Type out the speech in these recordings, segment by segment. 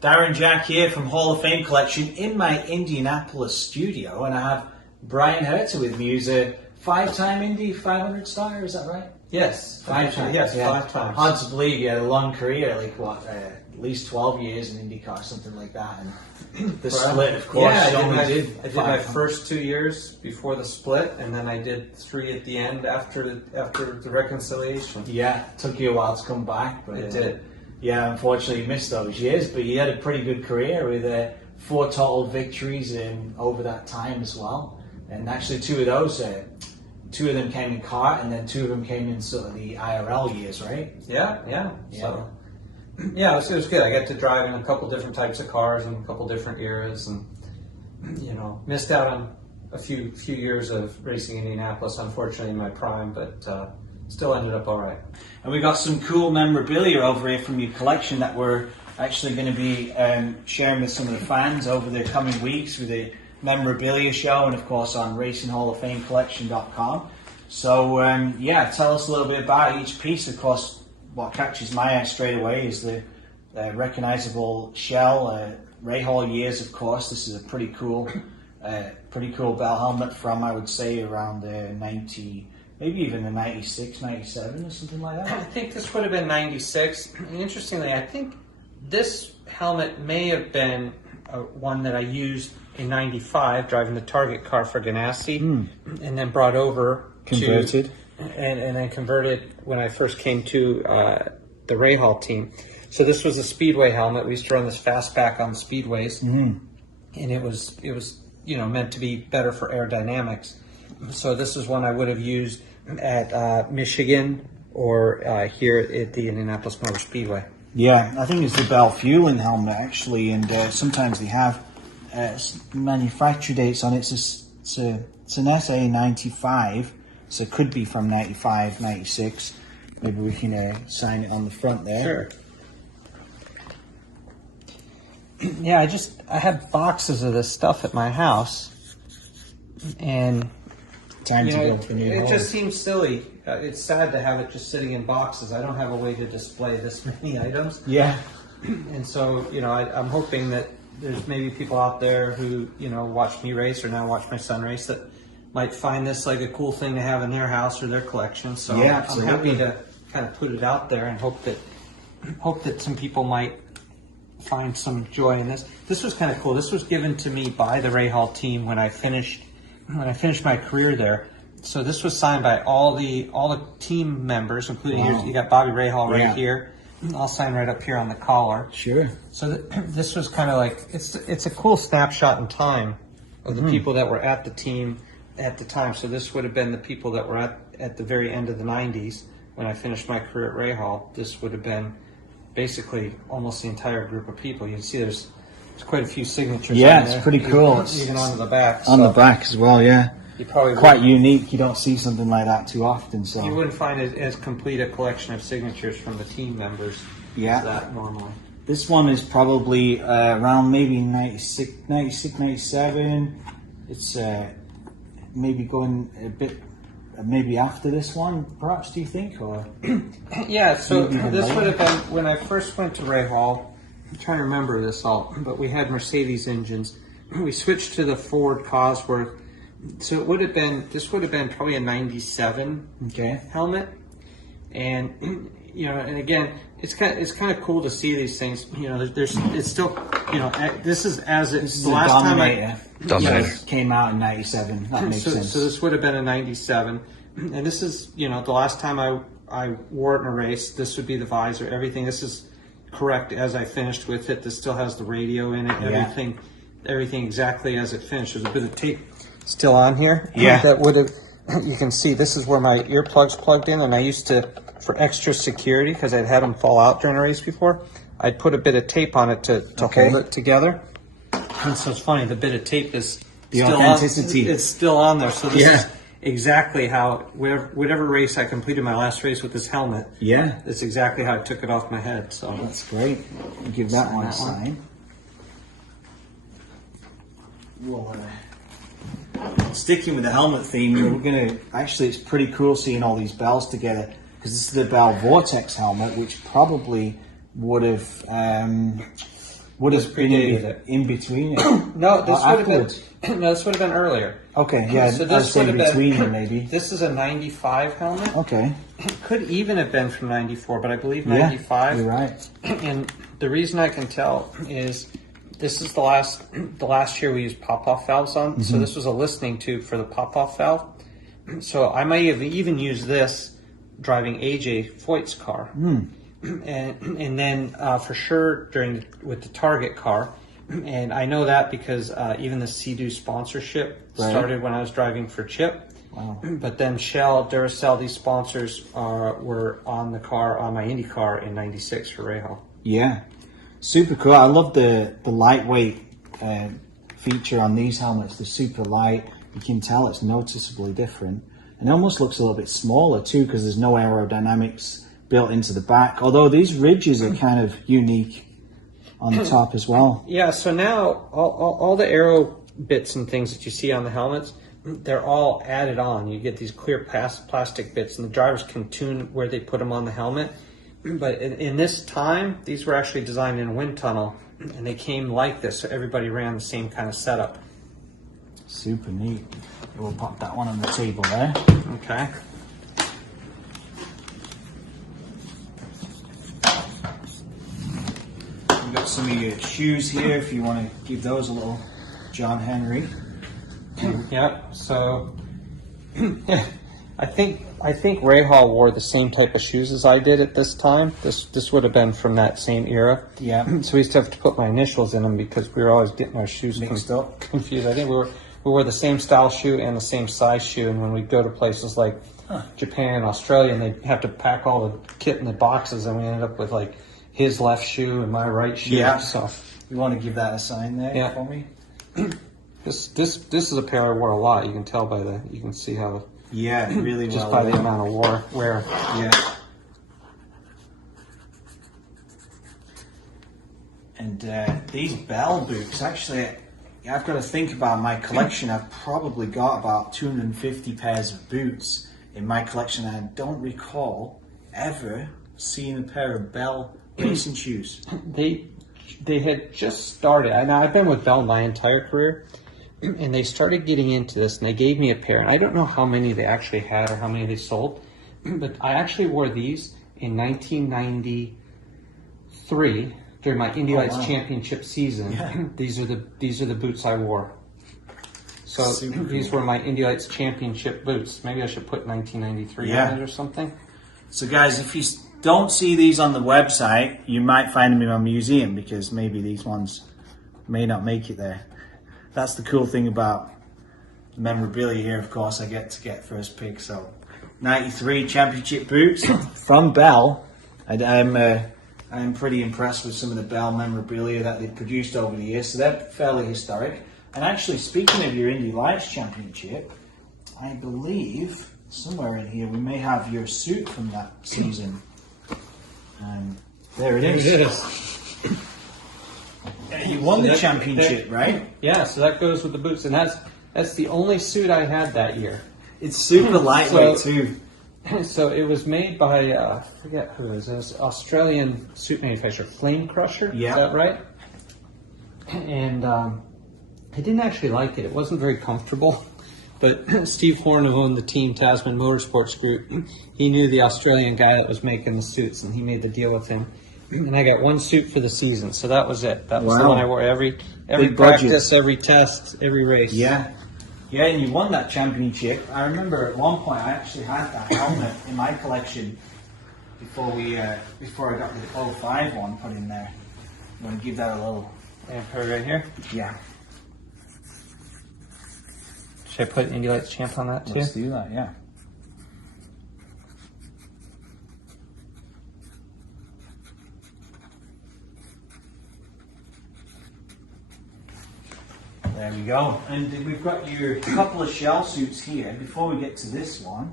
Darren Jack here from Hall of Fame Collection in my Indianapolis studio, and I have Bryan Herta with me, who's a five-time Indy 500 starter, is that right? Yes. Five times. Yes, yeah. 5 times. Hard to believe you had a long career, like what, at least 12 years in IndyCar, something like that. And the split, of course. Yeah, I did my five. first 2 years before the split, and then I did 3 at the end after the reconciliation. Yeah, took you a while to come back. But, It did. Yeah, unfortunately you missed those years, but you had a pretty good career with 4 total victories over that time as well. And actually 2 of those, 2 of them came in kart, and then 2 of them came in sort of the IRL years, right? Yeah. So, yeah, it was good. I got to drive in a couple different types of cars in a couple different eras, and missed out on a few years of racing in Indianapolis, unfortunately, in my prime, but still ended up all right. And we got some cool memorabilia over here from your collection that we're actually going to be sharing with some of the fans over the coming weeks with the memorabilia show, and of course on RacingHallOfFameCollection.com. So yeah, tell us a little bit about each piece. Of course, what catches my eye straight away is the recognizable shell. Ray Hall years, of course. This is a pretty cool bell helmet from, I would say, around 90. Maybe even the 96, 97 or something like that. I think this would have been 96. Interestingly, I think this helmet may have been one that I used in 95, driving the Target car for Ganassi, and then brought over Converted. And then converted when I first came to the Ray Hall team. So this was a Speedway helmet. We used to run this fastback on the Speedways, and it was meant to be better for aerodynamics. So this is one I would have used at Michigan or here at the Indianapolis Motor Speedway. Yeah, I think it's the Bell fueling helmet actually, and sometimes they have manufacture dates on it. It's an SA95, so it could be from 95, 96. Maybe we can sign it on the front there. Sure. Yeah, I have boxes of this stuff at my house, and Time to go for new it home. just seems silly. It's sad to have it just sitting in boxes. I don't have a way to display this many items. Yeah. And so, I'm hoping that there's maybe people out there who, watch me race or now watch my son race that might find this like a cool thing to have in their house or their collection. So yeah, I'm happy to kind of put it out there and hope that some people might find some joy in this. This was kind of cool. This was given to me by the Ray Hall team when I finished my career there. So this was signed by all the team members, including here, you got Bobby Ray Hall right here. I'll sign right up here on the collar. Sure. So this was kind of like, it's a cool snapshot in time of the people that were at the team at the time. So this would have been the people that were at the very end of the 90s when I finished my career at Ray Hall. This would have been basically almost the entire group of people. You can see there's quite a few signatures. Yeah, on there. it's pretty cool. Even on the back. On the back as well, yeah. You probably quite unique. You don't see something like that too often. So you wouldn't find it as complete a collection of signatures from the team members as that normally. This one is probably around maybe 96, 97. It's maybe going a bit, maybe after this one, perhaps, do you think? Or yeah, so this would have been when I first went to Ray Hall. I'm trying to remember this all, but we had Mercedes engines. We switched to the Ford Cosworth. So this would have been probably a 97 helmet. And, and again, it's kind of cool to see these things. It's still, this is the last time I came out in 97. That makes sense. So this would have been a 97. And this is, the last time I wore it in a race. This would be the visor, everything. This is correct as I finished with it. This still has the radio in it, everything exactly as it finished. There's a bit of tape still on here. Yeah. That would have, you can see this is where my earplugs plugged in, and I used to, for extra security, because I'd had them fall out during a race before, I'd put a bit of tape on it to hold it together. And so it's funny, the bit of tape is the still authenticity. It's still on there. So this is exactly how, whatever race I completed, my last race with this helmet, that's exactly how I took it off my head. So that's great. I'll give that one a sign. Well, sticking with the helmet theme, we're going to, actually it's pretty cool seeing all these bells together, because this is the Bell Vortex helmet, which probably would have Would This have been predated it. in between it? No, this Or would have been. afterwards? No, this would have been earlier. Okay, yeah, So I'd this say would have between been. it maybe. This is a '95 helmet. Okay. Could even have been from '94, but I believe Yeah, '95. you're right. And the reason I can tell is this is the last year we used pop-off valves on. So this was a listening tube for the pop-off valve. So I might have even used this driving AJ Foyt's car, and then for sure with the Target car. And I know that because even the Sea-Doo sponsorship started when I was driving for Chip. Wow. But then Shell, Duracell, these sponsors were on the car, on my IndyCar in '96 for Rahal. Yeah, super cool. I love the lightweight feature on these helmets. They're super light. You can tell it's noticeably different. And it almost looks a little bit smaller too because there's no aerodynamics built into the back. Although these ridges are kind of unique on the top as well. Yeah, so now all the aero bits and things that you see on the helmets, they're all added on. You get these clear plastic bits, and the drivers can tune where they put them on the helmet. But in this time, these were actually designed in a wind tunnel, and they came like this, so everybody ran the same kind of setup. Super neat. We'll pop that one on the table there. Okay. We've got some of your shoes here if you want to give those a little John Henry. Yep. So I think Rahal wore the same type of shoes as I did at this time. This would have been from that same era. Yeah. So we used to have to put my initials in them because we were always getting our shoes Mixed up. confused. I think we wore the same style shoe and the same size shoe, and when we go to places like Japan and Australia, and they have to pack all the kit in the boxes, and we ended up with like his left shoe and my right shoe. Yeah. So You want to give that a sign there Yeah. for me? this is a pair I wore a lot. You can tell by you can see how Yeah, really just well by the done. amount of wear. Yeah. And these Bell boots, actually, I've got to think about my collection. I've probably got about 250 pairs of boots in my collection. I don't recall ever seeing a pair of Bell racing shoes. They had just started. Now I've been with Bell my entire career, and they started getting into this, and they gave me a pair. And I don't know how many they actually had or how many they sold, but I actually wore these in 1993 during my Indy Lights Championship season. Yeah. These are the boots I wore. So Super these cool. were my Indy Lights Championship boots. Maybe I should put 1993 Yeah. on it or something. So guys, if you don't see these on the website, you might find them in my museum because maybe these ones may not make it there. That's the cool thing about memorabilia here. Of course, I get to get first pick. So 93 championship boots from Bell. I'm pretty impressed with some of the Bell memorabilia that they've produced over the years. So they're fairly historic. And actually, speaking of your Indy Lights Championship, I believe somewhere in here we may have your suit from that season. There it is. You won the championship, right? Yeah, so that goes with the boots, and that's the only suit I had that year. It's super lightweight too. So it was made by I forget who it is. It was Australian suit manufacturer, Flame Crusher. Yeah. Is that right? And I didn't actually like it. It wasn't very comfortable. But Steve Horn, who owned the team Tasman Motorsports Group, he knew the Australian guy that was making the suits, and he made the deal with him. And I got one suit for the season, so that was it. That was the Wow. one I wore every Big practice, every test, every race. Yeah, and you won that championship. I remember at one point I actually had that helmet in my collection before I got the 05 one put in there. I'm going to give that a little. And put it right here. Yeah, Should I put Indy Lights Champ on that too? let's do that. Yeah. There we go. And we've got your couple of shell suits here. Before we get to this one,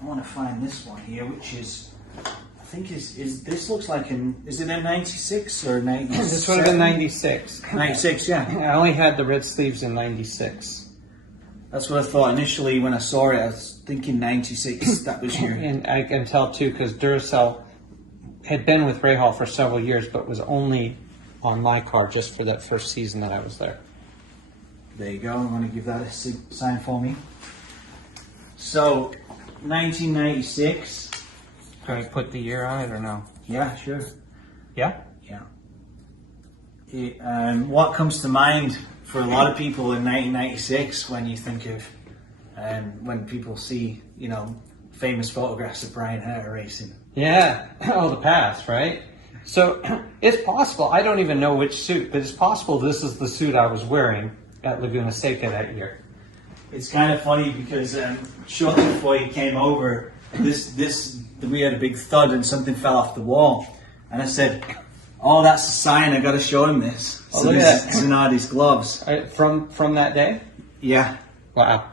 I want to find this one here, which is, I think is this looks like is it a 96 or 97? This would have been 96. 96, yeah. I only had the red sleeves in 96. That's what I thought initially when I saw it. I was thinking 96. That was your. And I can tell too because Duracell had been with Rahal for several years, but was only on my car just for that first season that I was there. There you go. I'm going to give that a sign for me. So, 1996. Can I put the year on it or no? Yeah, sure. Yeah? Yeah. What comes to mind for a lot of people in 1996 when you think of, when people see, famous photographs of Bryan Herta racing? Yeah. Oh, the past, right? So it's possible. I don't even know which suit, but it's possible this is the suit I was wearing at Laguna Seca that year. It's kind of funny because shortly before you came over, we had a big thud and something fell off the wall, and I said, "Oh, that's a sign. I got to show him this." Oh, look at that. Zanardi's gloves. From that day? Yeah, Wow.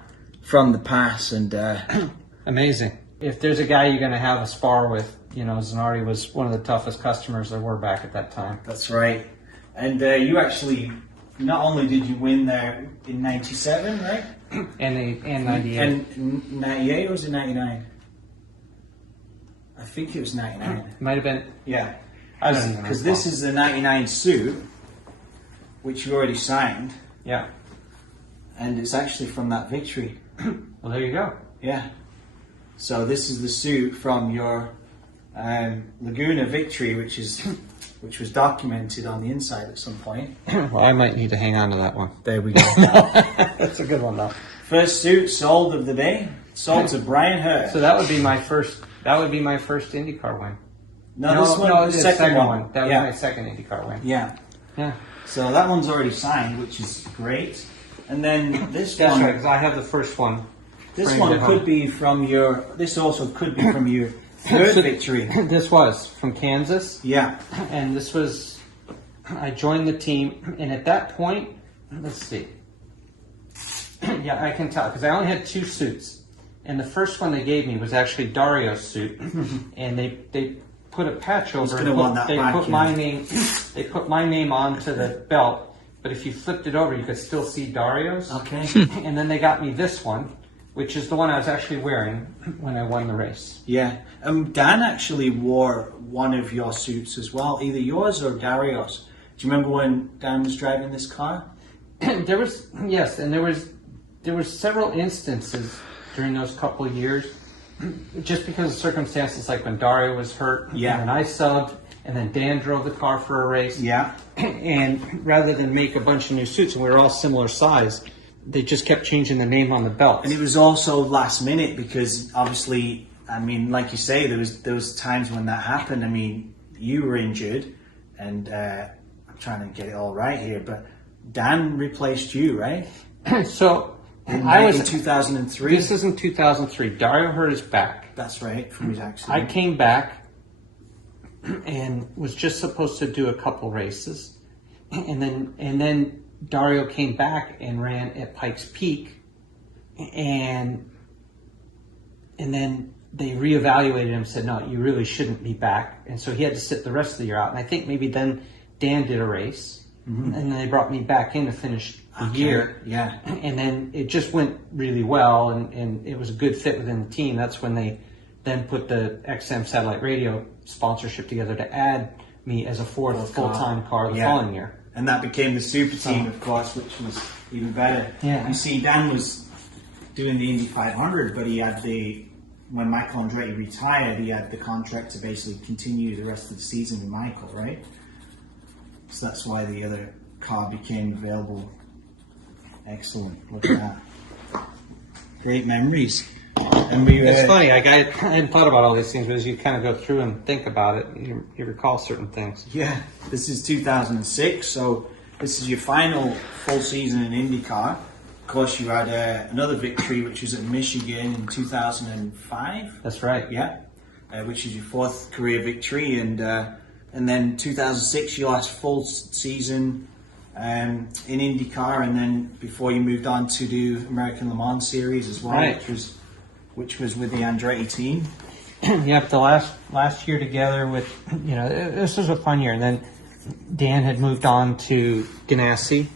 from the past, and Amazing. If there's a guy you're going to have a spar with, Zanardi was one of the toughest customers there were back at that time. that's right. And you actually, not only did you win there in '97, right? And 98. And 98 or was it 99? I think it was 99. Might have been. Yeah. I don't even Because recall. this is the 99 suit, which you already signed, Yeah. and it's actually from that victory. Well, there you go. Yeah. So this is the suit from your Laguna victory, which was documented on the inside at some point. Well, I might need to hang on to that one. There we go. That's a good one, though. First suit sold of the day, sold to Bryan Herta. So that would be my first. That would be my first IndyCar win. This one, no, the the second one. That was Yeah. my second IndyCar win. Yeah. Yeah. So that one's already signed, which is great. And then this That's one, right, because I have the first one. this framed one at could home. be from your. This also could be from your third So- victory. This was from Kansas, Yeah. and this was. I joined the team, and at that point, let's see. Yeah, I can tell because I only had two suits, and the first one they gave me was actually Dario's suit, and they put a patch over. gonna and want that they back, put you my know. name. They put my name onto the belt, but if you flipped it over, you could still see Dario's. Okay. And then they got me this one, which is the one I was actually wearing when I won the race. Yeah. Dan actually wore one of your suits as well, either yours or Dario's. Do you remember when Dan was driving this car? There was there were several instances during those couple of years, just because of circumstances like when Dario was hurt, Yeah. and then I subbed, and then Dan drove the car for a race. Yeah. And rather than make a bunch of new suits, and we were all similar size, they just kept changing the name on the belt. And it was also last minute because obviously, I mean, like you say, there was times when that happened. I mean, you were injured, and I'm trying to get it all right here, but Dan replaced you, right? So In 2003. This is in 2003. Dario hurt his back. That's right, from his I accident. came back and was just supposed to do a couple races, and then Dario came back and ran at Pikes Peak, and then they reevaluated him and said, no, you really shouldn't be back, and so he had to sit the rest of the year out. And I think maybe then Dan did a race, and then they brought me back in to finish the year. Yeah. And then it just went really well, and it was a good fit within the team. That's when they then put the XM satellite radio sponsorship together to add me as a fourth full-time car the following year. And that became the super team, of course, which was even better. Yeah. You see, Dan was doing the Indy 500, but he had when Michael Andretti retired, he had the contract to basically continue the rest of the season with Michael, right? So that's why the other car became available. Excellent. Look at that. Great memories. And It's funny. I hadn't thought about all these things, but as you kind of go through and think about it, you recall certain things. Yeah, this is 2006, so this is your final full season in IndyCar. Of course, you had another victory, which was at Michigan in 2005. That's right. Yeah, which is your fourth career victory, and then 2006, your last full season in IndyCar, and then before you moved on to do American Le Mans Series as well, Right. which was with the Andretti team. Yep, the last year together with, this was a fun year. And then Dan had moved on to Ganassi,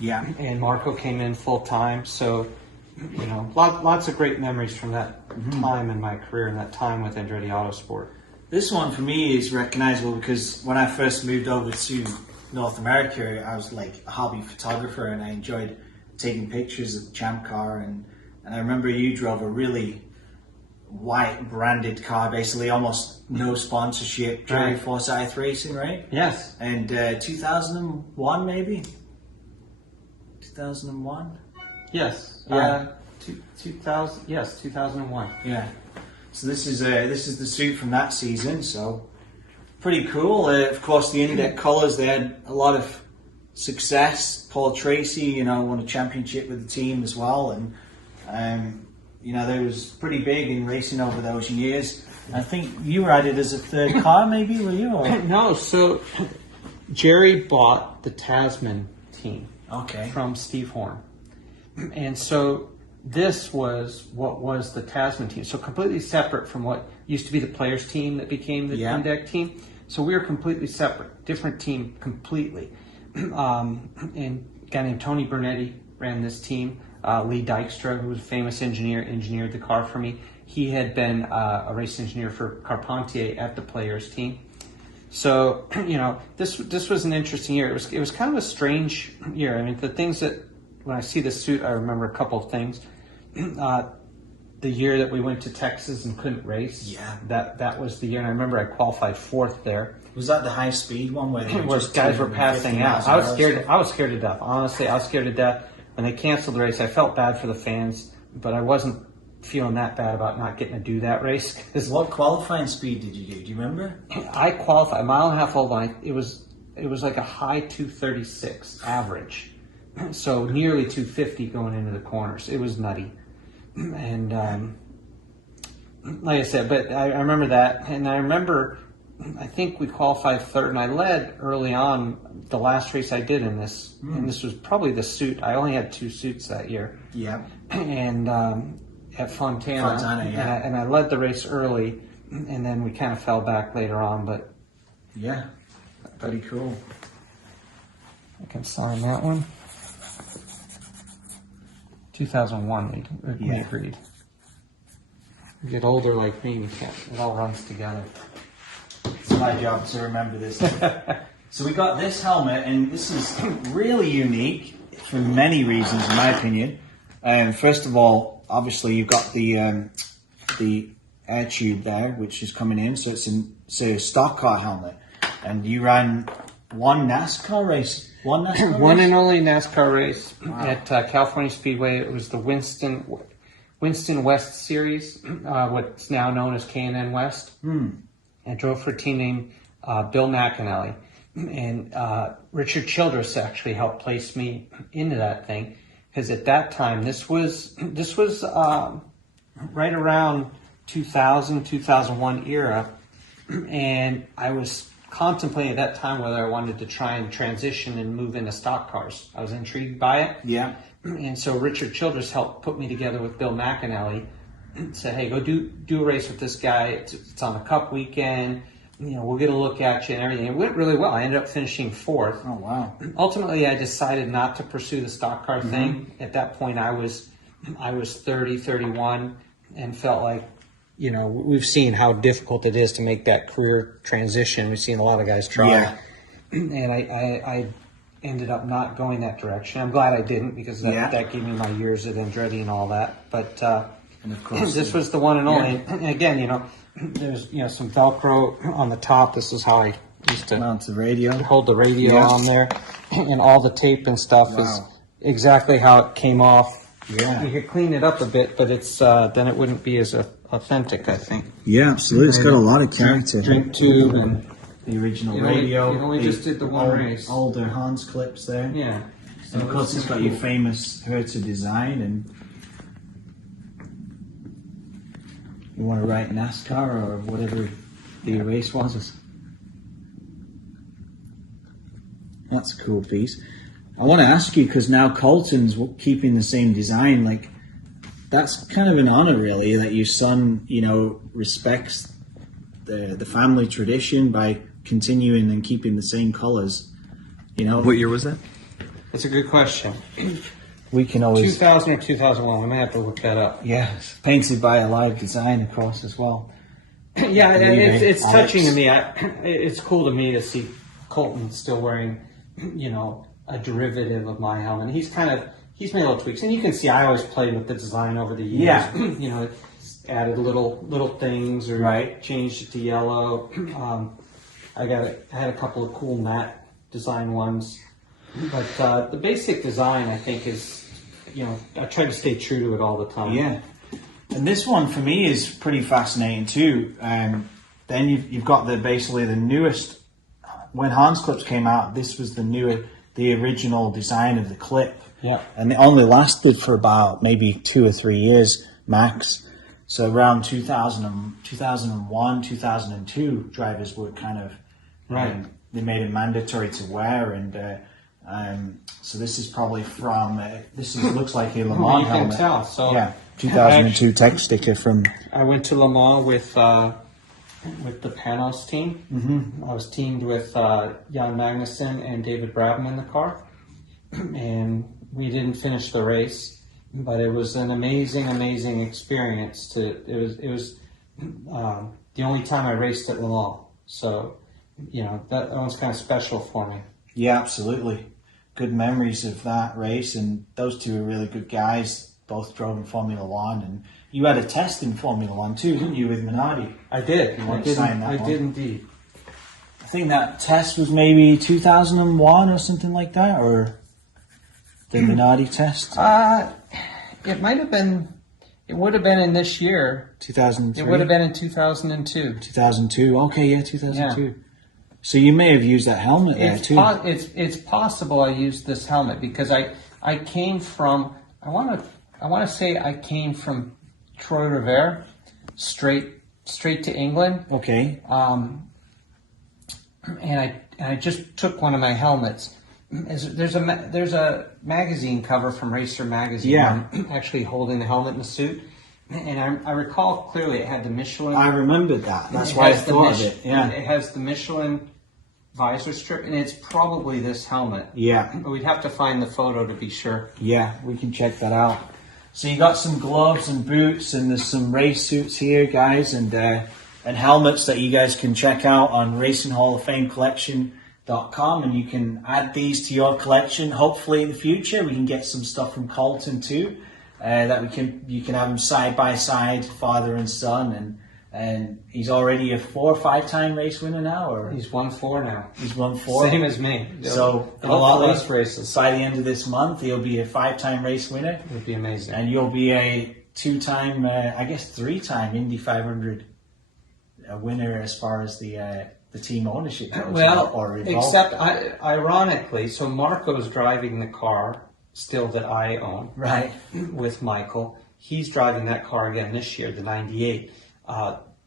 Yeah, and Marco came in full time. So, lots of great memories from that time in my career and that time with Andretti Autosport. this one for me is recognizable because when I first moved over to North America, I was like a hobby photographer, and I enjoyed taking pictures of the Champ car. And I remember you drove a really white branded car, basically almost no sponsorship, Jerry Forsyth Racing, right? Yes. And 2001 maybe? 2001? Yes. Yeah. 2000. Yes, 2001. Yeah. So this is the suit from that season. So pretty cool. Of course, the Indy colours, they had a lot of success. Paul Tracy, won a championship with the team as well, and they was pretty big in racing over those years. I think you were added as a third car, maybe, were you? Or? No, so Jerry bought the Tasman team from Steve Horn. And so this was what was the Tasman team. So completely separate from what used to be the players team that became the Indy team. So we were completely separate, different team completely. And a guy named Tony Bernetti ran this team. Lee Dykstra, who was a famous engineer, engineered the car for me. He had been a race engineer for Carpentier at the players team. So, this was an interesting year. It was kind of a strange year. I mean, the things that, when I see this suit, I remember a couple of things. The year that we went to Texas and couldn't race. Yeah. That was the year, and I remember I qualified fourth there. Was that the high speed one where guys were passing out? I was scared to death. Honestly, I was scared to death. When they canceled the race, I felt bad for the fans, but I wasn't feeling that bad about not getting to do that race. What qualifying speed did you do? Do you remember? I qualified a mile and a half over. It was like a high 236 average, so nearly 250 going into the corners. It was nutty, and like I said, but I remember that, and I remember. I think we qualified third, and I led early on the last race I did in this. And this was probably the suit. I only had 2 suits that year. Yeah. And at Fontana, yeah. And I led the race early, and then we kind of fell back later on. But yeah, pretty cool. I can sign that one. 2001, we agreed. You get older like me, it all runs together. It's my job to remember this. So we got this helmet, and this is really unique for many reasons, in my opinion. First of all, obviously you've got the air tube there, which is coming in, so it's a stock car helmet. And you ran one NASCAR race. One and only NASCAR race at California Speedway. It was the Winston West Series, what's now known as K&N West. I drove for a team named Bill McAnally, and Richard Childress actually helped place me into that thing, because at that time this was right around 2000, 2001 era, and I was contemplating at that time whether I wanted to try and transition and move into stock cars. I was intrigued by it. Yeah. And so Richard Childress helped put me together with Bill McAnally. Said, hey, go do a race with this guy. It's on a Cup weekend. We'll get a look at you and everything. It went really well. I ended up finishing fourth. Oh, wow. Ultimately, I decided not to pursue the stock car thing. At that point, I was 30, 31, and felt like, we've seen how difficult it is to make that career transition. We've seen a lot of guys try. Yeah. And I ended up not going that direction. I'm glad I didn't, because that gave me my years at Andretti and all that. But and of course, this was the one and only. Yeah. And again, there's some Velcro on the top. This is how I used to mount the radio, hold the radio on there, and all the tape and stuff is exactly how it came off. Yeah, you could clean it up a bit, but it's then it wouldn't be as authentic, I think. Yeah, absolutely. It's got a lot of character. Drink tube and the original radio. You only just did the one race. Older Hans clips there. Yeah. And of course, it's got your famous Herta design, and you want to write NASCAR or whatever the race was. That's a cool piece. I want to ask you, because now Colton's keeping the same design, like, that's kind of an honor, really, that your son, respects the family tradition by continuing and keeping the same colors. What year was that? That's a good question. We can always 2000 or 2001. I'm gonna have to look that up. Yeah, painted by a live design, of course, as well. Yeah, it's touching to me. It's cool to me to see Colton still wearing a derivative of my helmet. He's made little tweaks, and you can see I always played with the design over the years. Yeah. Added little things, or changed it to yellow. I had a couple of cool matte design ones, but the basic design, I think, is, I try to stay true to it all the time. Yeah, and this one for me is pretty fascinating too. Then you've got basically the newest. When Hans clips came out, this was the original design of the clip. Yeah, and it only lasted for about maybe 2 or 3 years max. So around 2001, 2002, drivers were kind of they made it mandatory to wear, and so this is probably from looks like a Le Mans helmet. You can tell. So yeah, 2002 tech sticker from. I went to Le Mans with the Panos team. Mm-hmm. I was teamed with Jan Magnussen and David Brabham in the car, and we didn't finish the race. But it was an amazing experience. It was the only time I raced at Le Mans, so that one's kind of special for me. Yeah, absolutely. Good memories of that race, and those two are really good guys. Both drove in Formula One, and you had a test in Formula One too, didn't you, with Minardi? I did. I did indeed. I think that test was maybe 2001 or something like that, or the Minardi test. It might have been. It would have been in this year. 2003. It would have been in 2002. 2002. Okay, yeah, 2002. Yeah. So you may have used that helmet there too. It's possible I used this helmet because I came from. I want to say I came from Troy Rivera, straight to England. Okay. And I just took one of my helmets. There's a magazine cover from Racer Magazine. Yeah. I'm actually holding the helmet in the suit, and I recall clearly it had the Michelin. I remembered that. That's why I thought of it. Yeah. It has the Michelin visor strip, and it's probably this helmet. Yeah. But we'd have to find the photo to be sure. Yeah, we can check that out. So you got some gloves and boots, and there's some race suits here, guys, and helmets that you guys can check out on Racing Hall of Fame Collection.com, and you can add these to your collection. Hopefully in the future we can get some stuff from Colton too, that you can have them side by side, father and son, and he's already a 4 or 5 time race winner now, or he's won 4 now. He's won 4, same as me. So a lot of race races. By the end of this month, he'll be a 5-time race winner. It would be amazing. And you'll be a 2-time, I guess 3-time Indy 500 winner as far as the team ownership goes. Well, except ironically, so Marco's driving the car still that I own, right? With Michael, he's driving that car again this year, the '98.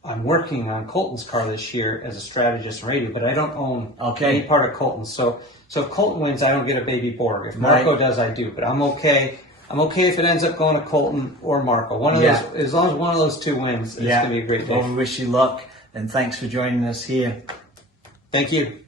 I'm working on Colton's car this year as a strategist and radio, but I don't own any part of Colton. So if Colton wins, I don't get a baby Borg. If Marco does, I do. But I'm okay. I'm okay if it ends up going to Colton or Marco. One of those, as long as one of those two wins, it's going to be a great day. Well, we wish you luck, and thanks for joining us here. Thank you.